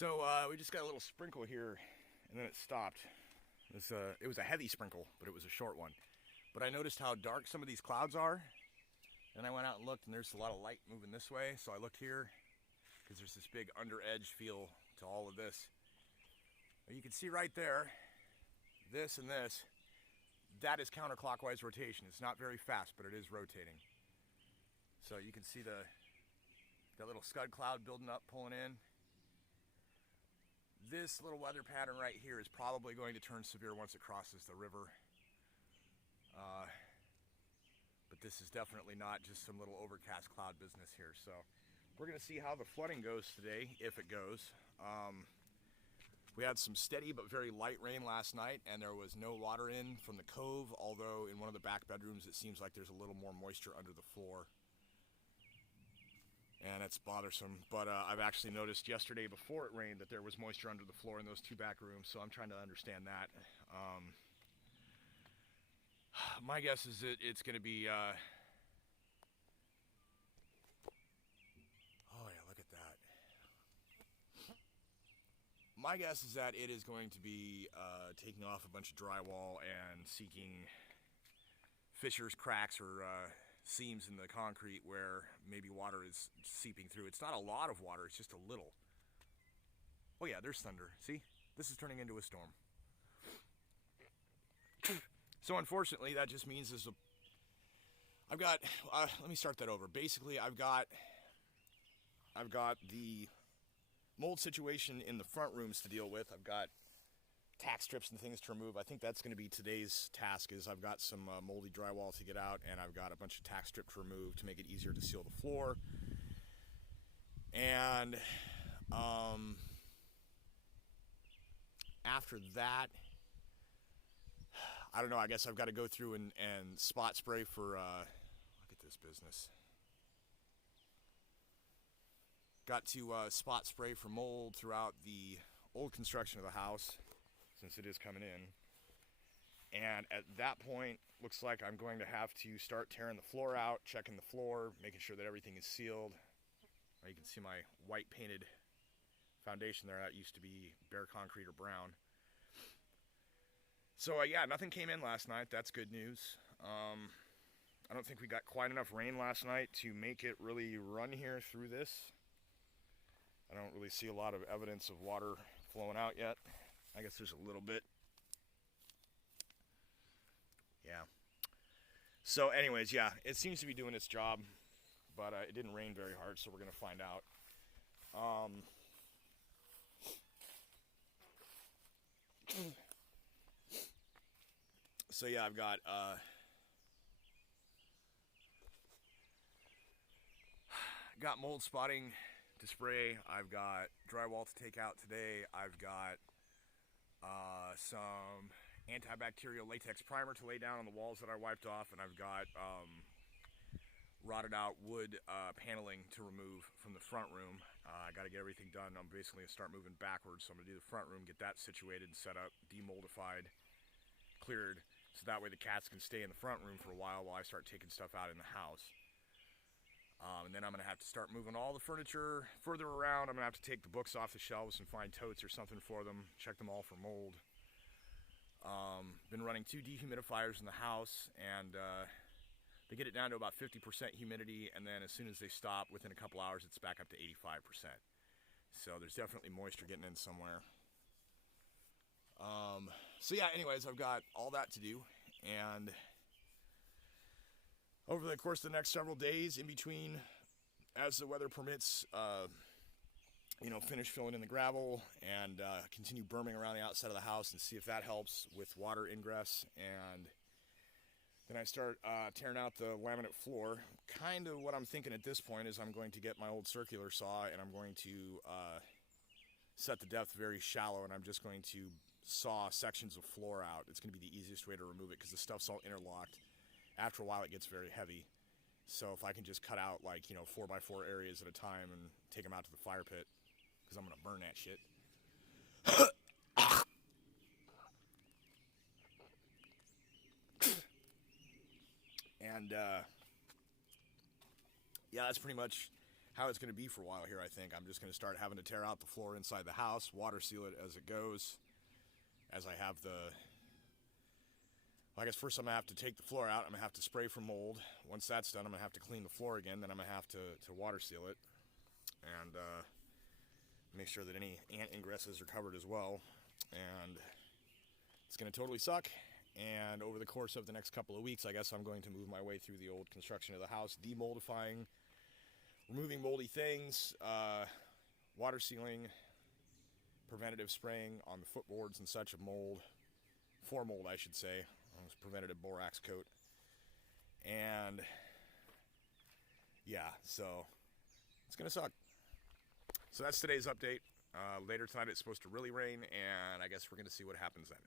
So we just got a little sprinkle here, and then it stopped. It was a heavy sprinkle, but it was a short one. But I noticed how dark some of these clouds are, and I went out and looked, and there's a lot of light moving this way. So I looked here, because there's this big under edge feel to all of this. And you can see right there, this and this, that is counterclockwise rotation. It's not very fast, but it is rotating. So you can see that little scud cloud building up, pulling in. This little weather pattern right here is probably going to turn severe once it crosses the river. But this is definitely not just some little overcast cloud business here. So we're going to see how the flooding goes today, if it goes. We had some steady but very light rain last night, and there was no water in from the cove, although in one of the back bedrooms it seems like there's a little more moisture under the floor. And it's bothersome, but I've actually noticed yesterday before it rained that there was moisture under the floor in those two back rooms, so I'm trying to understand that. My guess is that it's going to be, oh yeah, look at that. My guess is that it is going to be taking off a bunch of drywall and seeking fissures, cracks, or seams in the concrete where maybe water is seeping through. It's not a lot of water, it's just a little. Oh yeah, there's thunder. See? This is turning into a storm. So unfortunately, that just means I've got, let me start that over. Basically, I've got the mold situation in the front rooms to deal with. I've got tack strips and things to remove. I think that's going to be today's task. Is I've got some moldy drywall to get out, and I've got a bunch of tack strip to remove to make it easier to seal the floor. And after that, I don't know, I guess I've got to go through and spot spray for look at this business. Got to spot spray for mold throughout the old construction of the house, since it is coming in. And at that point, looks like I'm going to have to start tearing the floor out, checking the floor, making sure that everything is sealed. You can see my white painted foundation there. That used to be bare concrete or brown. So yeah, nothing came in last night. That's good news. I don't think we got quite enough rain last night to make it really run here through this. I don't really see a lot of evidence of water flowing out yet. I guess there's a little bit. Yeah. So anyways, yeah, it seems to be doing its job, but it didn't rain very hard, so we're going to find out. So yeah, I've got mold spotting to spray. I've got drywall to take out today. I've got some antibacterial latex primer to lay down on the walls that I wiped off, and I've got rotted out wood paneling to remove from the front room. I got to get everything done. I'm basically going to start moving backwards, so I'm going to do the front room, get that situated and set up, demoldified, cleared, so that way the cats can stay in the front room for a while I start taking stuff out in the house. And then I'm going to have to start moving all the furniture further around. I'm going to have to take the books off the shelves and find totes or something for them, check them all for mold. Been running 2 dehumidifiers in the house, and they get it down to about 50% humidity, and then as soon as they stop, within a couple hours, it's back up to 85%. So there's definitely moisture getting in somewhere. So yeah, anyways, I've got all that to do, and over the course of the next several days, in between, as the weather permits, finish filling in the gravel and continue berming around the outside of the house and see if that helps with water ingress. And then I start tearing out the laminate floor. Kind of what I'm thinking at this point is I'm going to get my old circular saw, and I'm going to set the depth very shallow, and I'm just going to saw sections of floor out. It's going to be the easiest way to remove it because the stuff's all interlocked. After a while, it gets very heavy. So if I can just cut out 4x4 areas at a time and take them out to the fire pit, because I'm going to burn that shit. And yeah, that's pretty much how it's going to be for a while here, I think. I'm just going to start having to tear out the floor inside the house, water seal it as it goes, as I have the... Well, I guess first I'm going to have to take the floor out. I'm going to have to spray for mold. Once that's done, I'm going to have to clean the floor again. Then I'm going to have to water seal it and make sure that any ant ingresses are covered as well. And it's going to totally suck. And over the course of the next couple of weeks, I guess I'm going to move my way through the old construction of the house, demoldifying, removing moldy things, water sealing, preventative spraying on the footboards and such of mold, for mold I should say, preventative borax coat. And yeah, so it's gonna suck. So that's today's update. Later tonight it's supposed to really rain, and I guess we're gonna see what happens then.